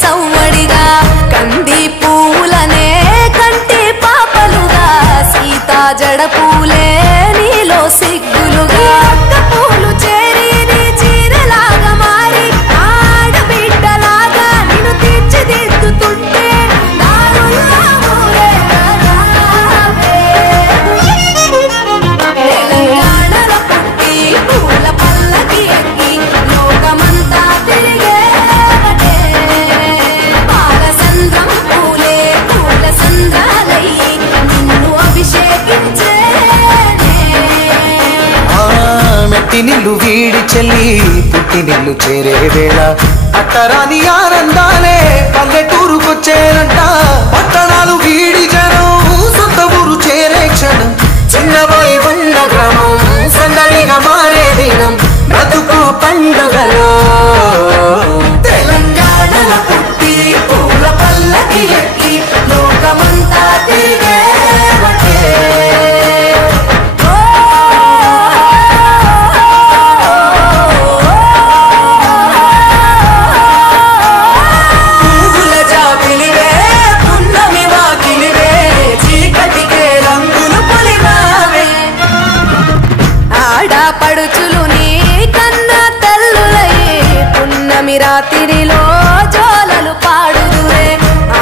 సవ్వడిగా కంది పూలనే కంటి పాపలుగా సీతా జడ పూలే నీలో సిగ్గులుగా అక్క పూలు చేరి నీ చీరలాగా మారి ఆడబిడ్డలాగా నిన్ను తీర్చిదిద్దుతుంటే తెలంగాణలో పుట్టి పూల పల్లకి ఎక్కి లోకమంతా తిరిగేవటే పాలసంద్రం పూలే పూల సంద్రాలయ్యి నిన్ను అభిషేకించేనే మెట్టి నిల్లు వీడి చెల్లి పుట్టి నిల్లు చేరే వేళ అట్టరాని ఆనందాలే పల్లెటూరుకొచ్చేనంట పట్టణాలు వీడి జనం సొంత ఊరు చేరే క్షణం చిన్నబోయి ఉన్న గ్రామం సందడిగా మారే దినం బ్రతుకు పండుగలో తెలంగాణలో పుట్టి పూల పల్లకి ఎక్కి లోకమంతా తిరిగేవటే పువ్వుల జాబిలివే పున్నమి వాకిలివే చీకటికే రంగులు పొలిమావే ఆడపడుచులు నీ కన్న తల్లులయ్యే పున్నమి రాత్రిలో జోలలు పాడుదురే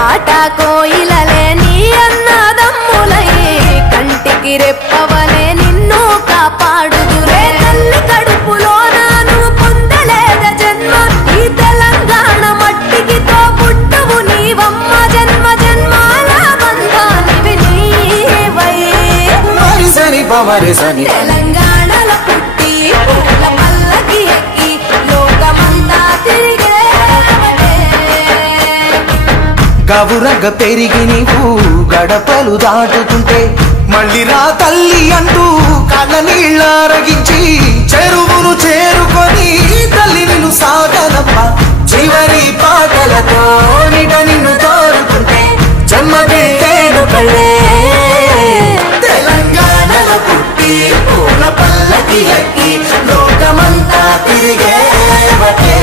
ఆట కోయిలలే నీ అన్నదమ్ములయ్యే కంటికి రెప్పవలే నిన్ను కాపాడుదురే తల్లి కడుపులో నువ్వు పొందలేద జన్మ ఈ తెలంగాణ మట్టికి తో పుట్టవు నీవమ్మ జన్మ జన్మాల బంధానివి నీవై సని పవరి సని తెలంగాణలో పుట్టి పూల పల్లకి ఎక్కి లోకమంతా తిరిగేవటే గవురగ పెరిగి నీవు గడపలు దాటుతుంటే మళ్ళీ రా తల్లి అంటూ కళ్ళ నీళ్ళారగించి చెరువును చేరుకొని తల్లి నిన్ను సాగనప్ప చివరి పాటలతో నిట నిన్ను తోరుకుంటే జన్మదిట్టేను కళ్ళే తెలంగాణలో పుట్టి పూల పల్లకి ఎక్కి లోకమంతా తిరిగేవటే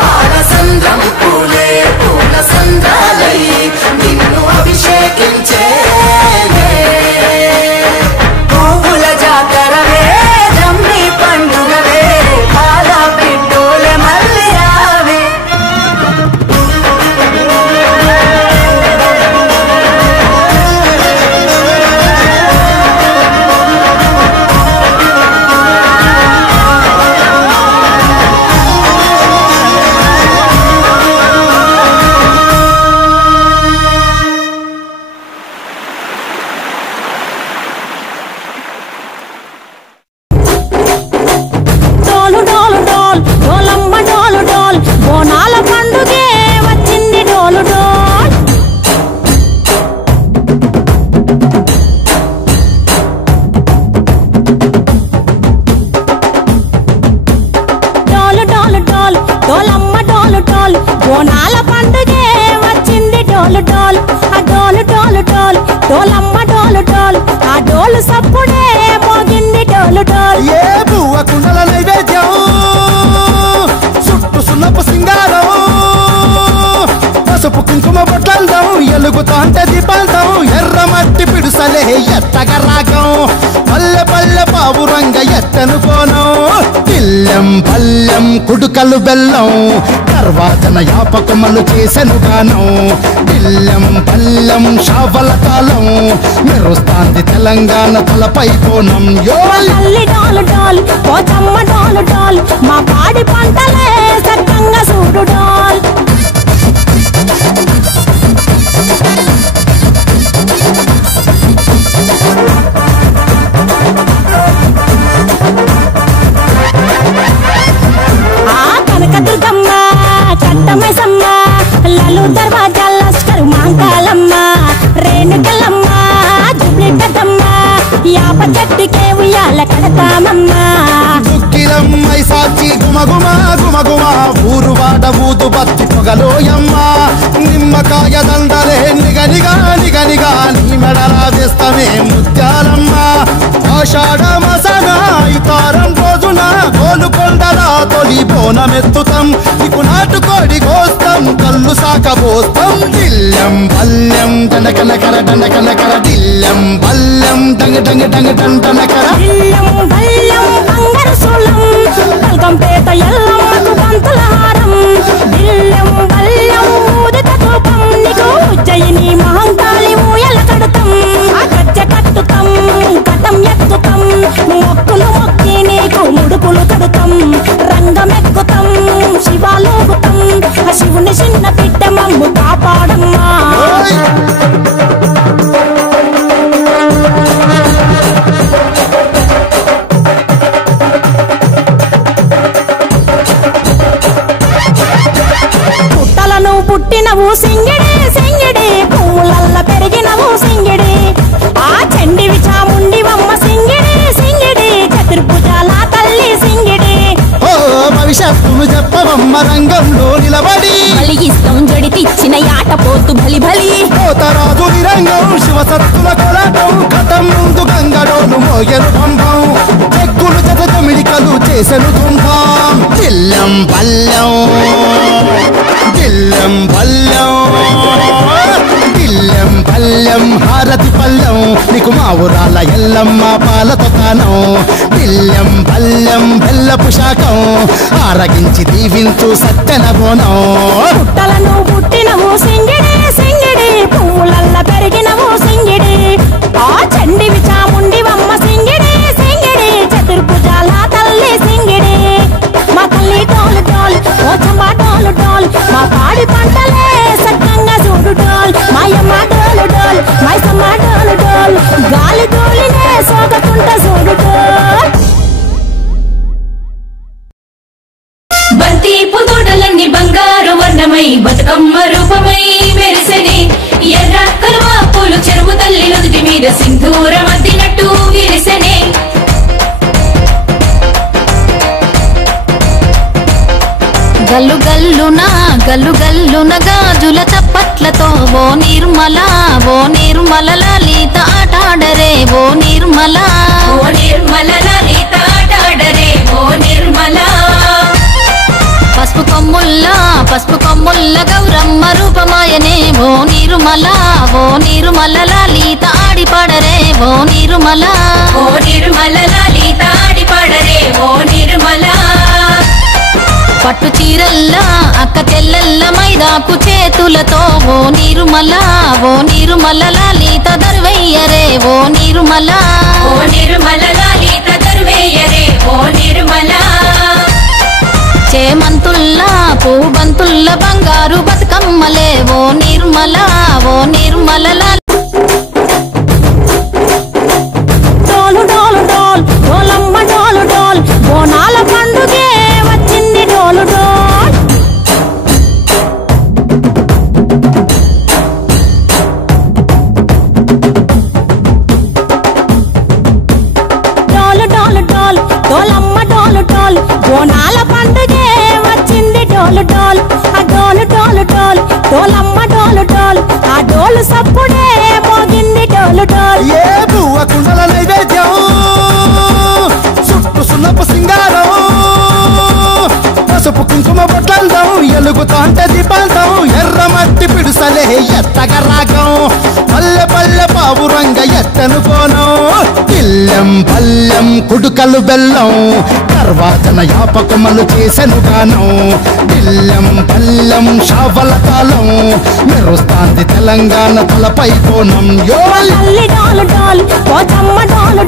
పాలసంద్రం పూలే పూల సంద్రాలయ్యి నిన్ను అభిషేకించేనే పువ్వుల జాతరవే జమ్మి పండుగవే పాల పిట్టోలే మళ్ళీ రావే డోలు డోలు డోల్ డోలమ్మ డోలు డోల్ బోనాల పండుగే వచ్చింది డోలు డోల్ డోలు డోలు డోల్ డోలమ్మ డోలు డోల్ బోనాల పండుగే వచ్చింది డోలు డోల్ ఆ డోలు డోలు డోల్ డోలమ్మ డోలు డోల్ ఆ డోలు సప్పుడే మోగింది డోలు డోల్ ఏ బువ్వ కుండల నైవేద్యం చుట్టు సున్నపు సింగారం పసుపు కుంకుమ బొట్లందం ఎలుగుతాంటే దీపాంతం ఎర్ర మట్టి పిడుసలే ఎత్తగ రాగం పల్లె పల్లె పావురంగ ఎత్తను కోనం పిల్లెం పల్లెం కుడుకలు బెల్లం తర్వాతన యాపకమలు చేసెను గానం పిల్లెం పల్లెం షావల కాలం మెరుస్తాంది తెలంగాణ తలపై కోణం యోల్ తల్లి డోలు డోల్ పోచమ్మ డోలు డోల్ మా పాడి పంటలే సక్కంగా చూడు డోల్ ఆ కనకదుర్గమ్మ కట్టమైసమ్మ లలు దర్వాజా లస్కరు మాంకాలమ్మ రేణుకలమ్మ జుబ్లి పెద్దమ్మ యాప చెట్టుకే ఉయ్యాల కడతామమ్మా దుక్కిలమ్మై సాచి గుమగుమ గుమగుమ ఊరు వాడ ఊదు బత్తి పొగలోయమ్మ నిమ్మకాయ దండలే నిగనిగా నిగనిగా నీ మెడలా వేస్తమే ముత్యాలమ్మ ఆషాఢ మసన ఇతారం రోజున గోలుకొండలా తొలి బోనమెత్తుతాం నీకు నాటుకోడి కోస్తాం దిక్కులు సాకబోస్తాం దిల్లం బల్లం దండకనకర దండకనకర దిల్లం బల్లం డంగ డంగ డంగ డండనకర దిల్లం బల్లం బంగారు సోలం బల్కంపేట ఎల్లమ్మకు పంతుల హారం దిల్లం బల్లం ఊదిత ధూపం నీకు ఉజ్జయిని మహంకాళి ఊయల కడుతాం ఆ గజ్జ కట్టుతాం కటం ఎత్తుతాం మొక్కులు మొక్కి నీకు ముడుపులు కడుతాం రంగమెక్కుతాం శివాలోగుతాం ఆ శివుని చిన్న బిడ్డ మమ్ము కాపాడమ్మా పుట్టలను పుట్టినవు సింగిడి సింగిడి పువ్వులల్ల పెరిగినవు సింగిడి ఆ చండివి చాముండివమ్మ సింగిడి సింగిడి చతుర్భుజాల తల్లి సింగిడి ఓ భవిష్యత్తును చెప్పవమ్మ రంగంలో నిలబడి బలిగిస్తాం జడితిచ్చిన యాట పోతు బలి బలి కోతరాజు నిరంగం శివసత్తుల కొలటం కటం ముందు గంగడోలు మోయలు పంపం చెక్కులు జమిడికలు చేసెను తుంభం దిల్లం బల్లం దిల్లం బల్లం దిల్లం బల్లం హారతి పల్లం నీకు మా ఊరాల ఎల్లమ్మ పాలతో కానం దిల్లం బల్లం బెల్లపు శాఖం ఆరగించి దీవించు సత్తెన బోనం పుట్టలను పుట్టినవు సింగిడి సింగిడి పువ్వులల్ల పెరిగినవు సింగిడి ఆ చండివి చాముండివమ్మ సింగిడి సింగిడి చతుర్భుజాల తల్లి సింగిడి మా తల్లి టోలు టోల్ ఓ చంబా టోలు టోల్ మా పాడి పంటలే సక్కంగా చూడు టోల్ మాయమ్మ డోలు డోల్ మైసమ్మ డోలు డోల్ గాలి డోలినే సోగకుంట చూడు టోల్ బంతి పుదోటలన్నీ బంగారు వర్ణమై బతుకమ్మ రూపమై మెరిసెనే ఎర్ర కలువ పూలు చెరువు తల్లి నుదుటి మీద సింధూరం అద్దినట్టు విరిసెనే గల్లు గల్లున గాజుల చప్పట్లతో ఓ నిర్మల లలిత ఆటాడరే ఓ నిర్మల లలిత ఆటాడరే ఓ నిర్మల పసుపు కొమ్ముల్ల గౌరమ్మ రూపమాయనే ఓ నిర్మల లలిత ఆడిపాడరే ఓ నిర్మల లలిత ఆడిపాడరే ఓ నిర్మల పట్టు చీరల్లా అక్క చెల్లెల్ల మైదాకు చేతులతో ఓ నిర్మల లలిత దరువయ్యరే ఓ నిర్మల లలిత దరువయ్యరే ఓ నిర్మల చేమంతుల్లా పూబంతుల్ల బంగారు బతుకమ్మలే ఓ నిర్మల డోలు డోలు డోల్ డోలమ్మ డోలు డోల్ బోనాల పండుగే వచ్చింది డోలు డోల్ డోలు డోలు డోల్ డోలమ్మ డోలు డోల్ బోనాల పండుగే వచ్చింది డోలు డోల్ ఆ డోలు డోలు డోల్ డోలమ్మ డోలు డోల్ ఆ డోలు సప్పుడే మోగింది డోలు డోల్ ఏ బువ్వ కుండల నైవేద్యం చుట్టు సున్నపు సింగారం పసుపు కుంకుమ బొట్లందం ఎలుగుతాంటే దీపాంతం ఎర్ర మట్టి పిడుసలే ఎత్తగ రాగం పల్లె పల్లె పావురంగ ఎత్తను కోనం దిల్లం పల్లెం కుడుకలు బెల్లం కర్వాచన యాపకమలు చేసెను గానం దిల్లం పల్లెం షావల కాలం మెరుస్తాంది తెలంగాణ తలపై కోణం యో తల్లి డోలు డోల్ పోచమ్మ డోలు